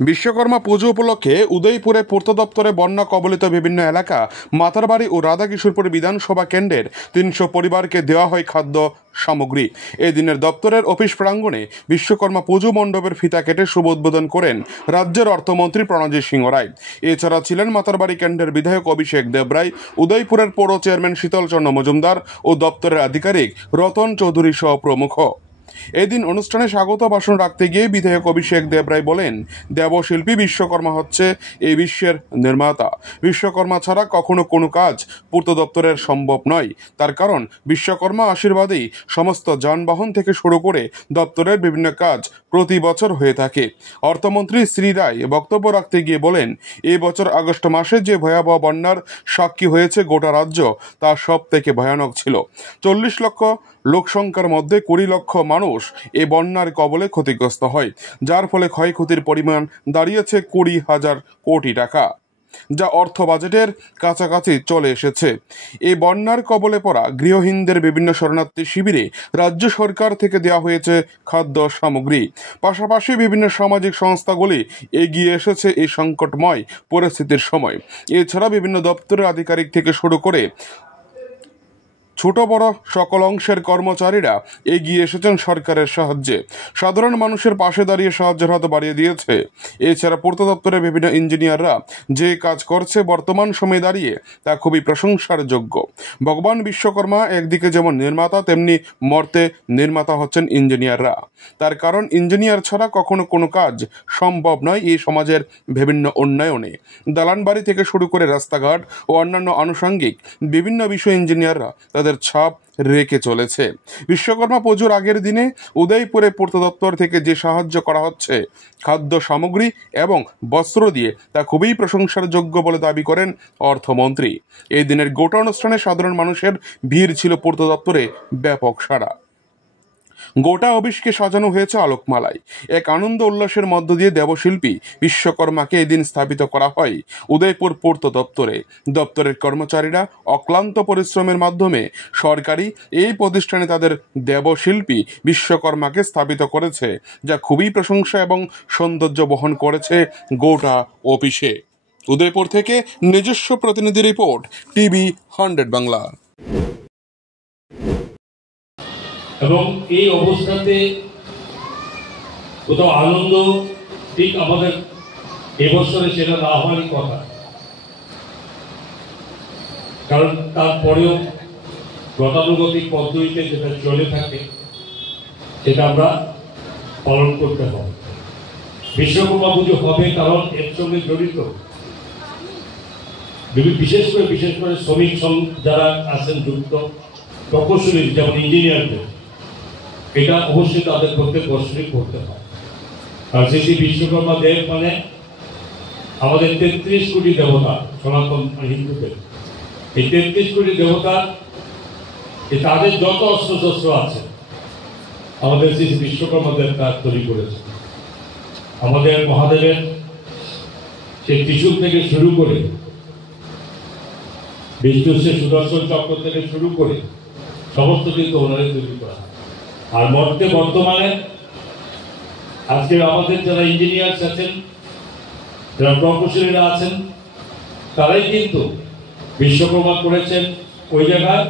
বিশ্বকর্মা পুজো উপলক্ষে উদয়পুরে পূর্ত দপ্তরে বন্যা কবলিত বিভিন্ন এলাকা মাতারবাড়ি ও রাধাকিশোরপুর বিধানসভা কেন্দ্রের ৩০০ পরিবারকে দেওয়া হয় খাদ্য সামগ্রী। এদিনের দপ্তরের অফিস প্রাঙ্গণে বিশ্বকর্মা পুজো মণ্ডপের ফিতা কেটে শুভ উদ্বোধন করেন রাজ্যের অর্থমন্ত্রী প্রণজিৎ সিংহ রায়। এছাড়া ছিলেন মাতারবাড়ি কেন্দ্রের বিধায়ক অভিষেক দেবরায়, উদয়পুরের পৌর চেয়ারম্যান শীতলচন্দ্র মজুমদার ও দপ্তরের আধিকারিক রতন চৌধুরী সহ প্রমুখ। এদিন অনুষ্ঠানে স্বাগত ভাষণ রাখতে গিয়ে বিধায়ক অভিষেক দেবরায় বলেন, দেবশিল্পী বিশ্বকর্মা হচ্ছে এই বিশ্বের নির্মাতা। বিশ্বকর্মা ছাড়া কখনো কোনো কাজ পূর্ত দপ্তরের সম্ভব নয়। তার কারণ বিশ্বকর্মা আশীর্বাদেই সমস্ত যানবাহন থেকে শুরু করে দপ্তরের বিভিন্ন কাজ প্রতি বছর হয়ে থাকে। অর্থমন্ত্রী শ্রী রায় বক্তব্য রাখতে গিয়ে বলেন, এই বছর আগস্ট মাসে যে ভয়াবহ বন্যার সাক্ষী হয়েছে গোটা রাজ্য, তা সব থেকে ভয়ানক ছিল। 40 লক্ষ লোকসংখ্যার মধ্যে 20 লক্ষ মানুষ এ বন্যার কবলে ক্ষতিগ্রস্ত হয়, যার ফলে ক্ষয়ক্ষতির পরিমাণ দাঁড়িয়েছে 20,000 কোটি টাকা, যা অর্থ বাজেটের কাছাকাছি চলে এসেছে। এই বন্যার কবলে পড়া গৃহহীনদের বিভিন্ন শরণার্থী শিবিরে রাজ্য সরকার থেকে দেওয়া হয়েছে খাদ্য সামগ্রী। পাশাপাশি বিভিন্ন সামাজিক সংস্থাগুলি এগিয়ে এসেছে এই সংকটময় পরিস্থিতির সময়। এছাড়া বিভিন্ন দপ্তরের আধিকারিক থেকে শুরু করে ছোট বড় সকল অংশের কর্মচারীরা এগিয়ে এসেছেন সরকারের সাহায্যে। সাধারণ মানুষের পাশে দাঁড়িয়ে সাহায্যের হাত বাড়িয়ে দিয়েছে। এছাড়া পূর্ত দপ্তরের বিভিন্ন ইঞ্জিনিয়াররা যে কাজ করছে বর্তমান সময়ে দাঁড়িয়ে, তা খুবই প্রশংসার যোগ্য। ভগবান বিশ্বকর্মা একদিকে যেমন নির্মাতা, তেমনি মর্তে নির্মাতা হচ্ছেন ইঞ্জিনিয়াররা। তার কারণ ইঞ্জিনিয়ার ছাড়া কখনো কোনো কাজ সম্ভব নয় এই সমাজের বিভিন্ন উন্নয়নে। দালান বাড়ি থেকে শুরু করে রাস্তাঘাট ও অন্যান্য আনুষঙ্গিক বিভিন্ন বিষয় ইঞ্জিনিয়াররা তাদের ছাপ রেখে চলেছে। বিশ্বকর্মা পুজোর আগের দিনে উদয়পুরে পূর্ত দপ্তর থেকে যে সাহায্য করা হচ্ছে খাদ্য সামগ্রী এবং বস্ত্র দিয়ে, তা খুবই প্রশংসার যোগ্য বলে দাবি করেন অর্থমন্ত্রী। এই দিনের গোটা অনুষ্ঠানে সাধারণ মানুষের ভিড় ছিল পূর্ত দপ্তরে ব্যাপক সাড়া। গোটা অফিসকে সাজানো হয়েছে আলোকমালায়। এক আনন্দ উল্লাসের মধ্য দিয়ে দেবশিল্পী বিশ্বকর্মাকে এদিন স্থাপিত করা হয় উদয়পুর পূর্ত দপ্তরে। দপ্তরের কর্মচারীরা অক্লান্ত পরিশ্রমের মাধ্যমে সরকারি এই প্রতিষ্ঠানে তাদের দেবশিল্পী বিশ্বকর্মাকে স্থাপিত করেছে, যা খুবই প্রশংসা এবং সৌন্দর্য বহন করেছে গোটা অফিসে। উদয়পুর থেকে নিজস্ব প্রতিনিধি রিপোর্ট, টিভি 100 বাংলা। এবং এই অবস্থাতে কোথাও আনন্দ ঠিক আমাদের এবছরে সেটা না হওয়ারই কথা, কারণ তারপরেও গতানুগতিক পদ্ধতিতে যেটা চলে থাকে সেটা আমরা পালন করতে হবে। বিশ্বকর্মা পুজো হবে কারণ এর সঙ্গে জড়িত বিশেষ করে শ্রমিক যারা আছেন যুক্ত, প্রকৌশলী যেমন ইঞ্জিনিয়ারদের, এটা অবশ্যই তাদের প্রত্যেক বছরই করতে হয়। আর সেই বিশ্বকর্মা দেব মানে আমাদের 33 কোটি দেবতা, সনাতন হিন্দুদের এই 33 কোটি দেবতা, তাদের যত অস্ত্রশস্ত্র আছে আমাদের সেই বিশ্বকর্মা দেব তার তৈরি করেছে। আমাদের মহাদেবের সেই ত্রিশূল থেকে শুরু করে, বিষ্ণুর সে সুদর্শন চক্র থেকে শুরু করে সমস্ত কিন্তু ওনারে তৈরি করা। আর বর্তমানে আজকে আমাদের যারা ইঞ্জিনিয়ার্স আছেন, যারা প্রকৌশলীরা আছেন, তারাই কিন্তু বিশ্বকর্মা করেছেন ওই জায়গায়,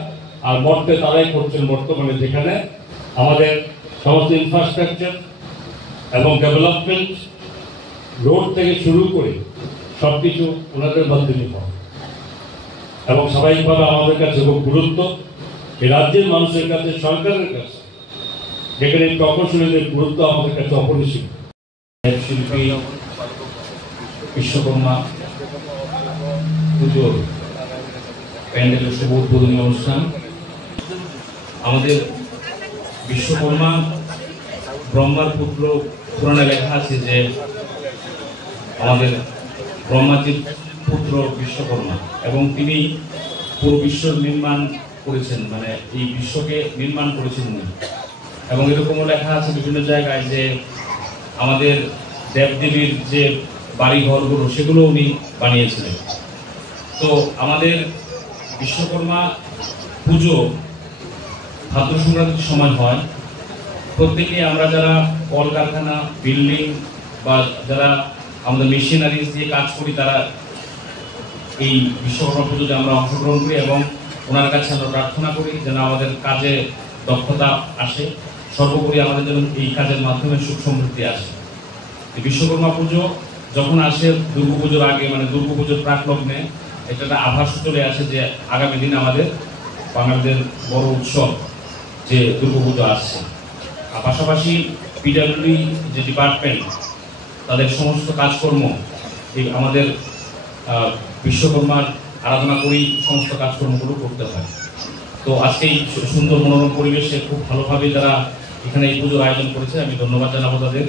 আর মর্তে তারাই করছেন বর্তমানে, যেখানে আমাদের সমস্ত ইনফ্রাস্ট্রাকচার এবং ডেভেলপমেন্ট, রোড থেকে শুরু করে সব কিছু ওনাদের মাধ্যমে হয়। এবং স্বাভাবিকভাবে আমাদের কাছে খুব গুরুত্ব, এই রাজ্যের মানুষের কাছে, সরকারের কাছে, যেখানে প্রকৌশলীদের গুরুত্ব আমাদের কাছে অপরিসীম। শিল্পী বিশ্বকর্মা পুজোর প্যান্ডেলের শুভ উদ্বোধনী অনুষ্ঠান। আমাদের বিশ্বকর্মা ব্রহ্মার পুত্র, পুরাণে লেখা আছে যে আমাদের ব্রহ্মাজির পুত্র বিশ্বকর্মা, এবং তিনি পুরো বিশ্ব নির্মাণ করেছেন, মানে এই বিশ্বকে নির্মাণ করেছেন উনি। এবং এরকমও লেখা আছে বিভিন্ন জায়গায় যে আমাদের দেবদেবীর যে বাড়িঘরগুলো সেগুলো উনি বানিয়েছিলেন। তো আমাদের বিশ্বকর্মা পুজো ভাদ্র সংক্রান্তির সময় হয়। প্রত্যেকে আমরা যারা কলকারখানা, বিল্ডিং বা যারা আমাদের মেশিনারিজ দিয়ে কাজ করি, তারা এই বিশ্বকর্মা পুজোতে আমরা অংশগ্রহণ করি এবং ওনার কাছে আমরা প্রার্থনা করি যেন আমাদের কাজে দক্ষতা আসে, সর্বোপরি আমাদের যেন এই কাজের মাধ্যমে সুখ সমৃদ্ধি আসে। বিশ্বকর্মা পুজো যখন আসে দুর্গাপুজোর আগে, মানে দুর্গাপুজোর প্রাকলগ্নে, এটা একটা আভাস চলে আসে যে আগামী দিনে আমাদের বাঙালিদের বড় উৎসব যে দুর্গাপুজো আসছে। আর পাশাপাশি পিডব্লিউডি যে ডিপার্টমেন্ট, তাদের সমস্ত কাজকর্ম এই আমাদের বিশ্বকর্মার আরাধনা করেই সমস্ত কাজকর্মগুলো করতে হয়। তো আজকে এই সুন্দর মনোরম পরিবেশে খুব ভালোভাবে তারা এখানে এই পুজোর আয়োজন করেছে, আমি ধন্যবাদ জানাবো তাদের।